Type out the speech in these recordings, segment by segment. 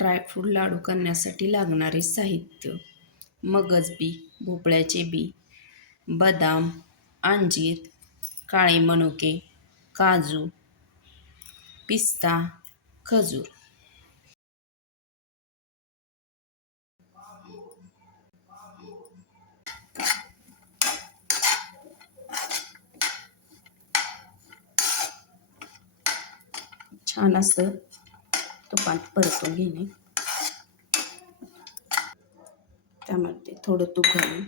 Dry fruit लाडू करण्यासाठी लागणारे साहित्य: मगज बी, भोपळ्याचे बी, बदाम, अंजीर, काळे मनुके, काजू, पिस्ता, खजूर. छान असं तुपात परतून घेणे. त्यामध्ये थोडं तूप घालून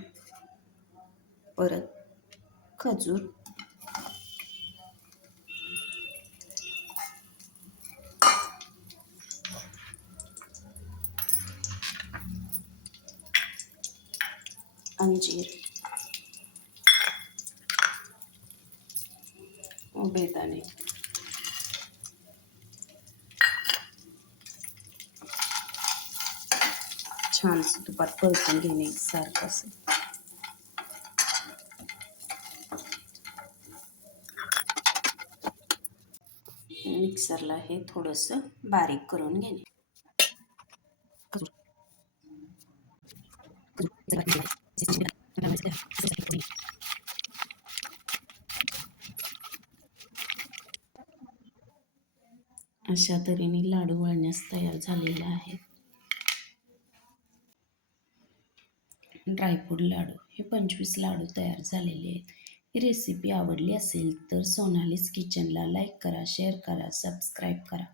परत खजूर, अंजीर, बेदाणे, छान तुपात परतून घेणे एकसारखं असं. मिक्सरला हे थोडंसं बारीक करून घेणे. अशा तऱ्हेने लाडू वळण्यास तयार झालेले आहेत. ड्रायफ्रूट लाडू हे 25 लाडू तयार झालेले आहेत. ही रेसिपी आवडली असेल तर सोनालीज किचनला लाईक करा, शेअर करा, सबस्क्राईब करा.